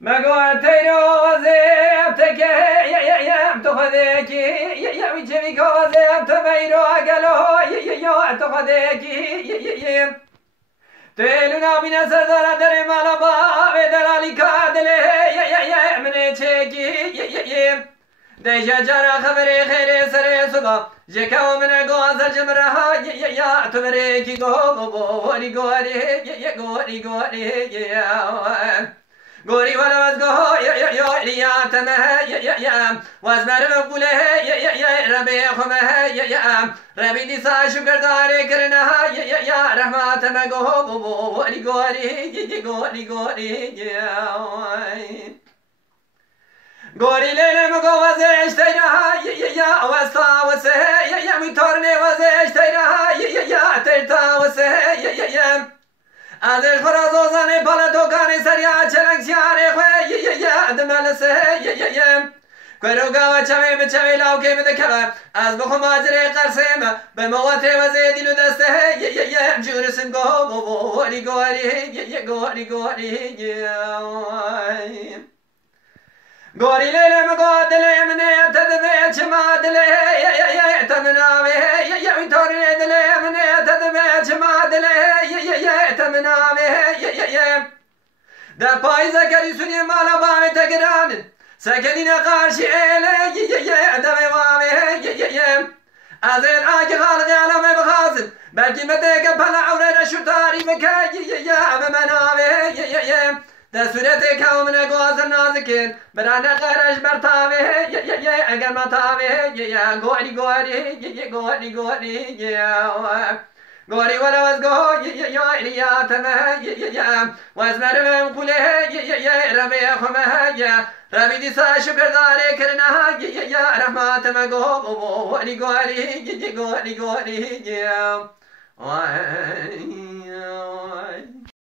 مقول تيروزيب تكيم تخذيكي يمشي كوزيب تميرو أقلو تخذيكي تيلونا من سردار دري مالبا بدلالي كادلي من تشيكي ديجا جرى خبري خيري سري صدا جكاو من غوز الجمرها يا تمريكي غوري غوري ولا وزغو يا تمه يا وزمر مقوله يا ربي خمه يا ربي ديسا شكر داري كرنها يا رحمت مغو غوري غوري ليلة مقوز اشتيرها يا وسطا وسه يا ميتورني وز اشتيرها يا ترتا وسه يا ازش فرازوزاني بالاتوكاني سريا چلنگ سياري خوي يا دمل سه يا كروغا وچوي بچوي لاوكي مدكلا از بخو ماجري قرسيم بمواتي وزيدينو دسته يا جورسن غوري غوري ليلة مقادلة من تدبي چمادلة يا تمناوي يا ويتوري دلة من تدبي چمادلة يا تمناوي يا دا پايزا كري سوني مالا بامي تگران سكنين قارشي يا دمي وامي يا ازين آكي خالقي علامي بخازن بلكي متك بلا عورة شتاري مكاي يا بمناوي يا دا صورت كومن غوز نازكين برانا قرش برتاوي يا اگر متاوي يا غوري غوري ولا وزغو يا تمه يا وزمر من قوله يا ربي خمه يا ربي ديسا شكر داري كرنها يا رحمت مغو غوري يا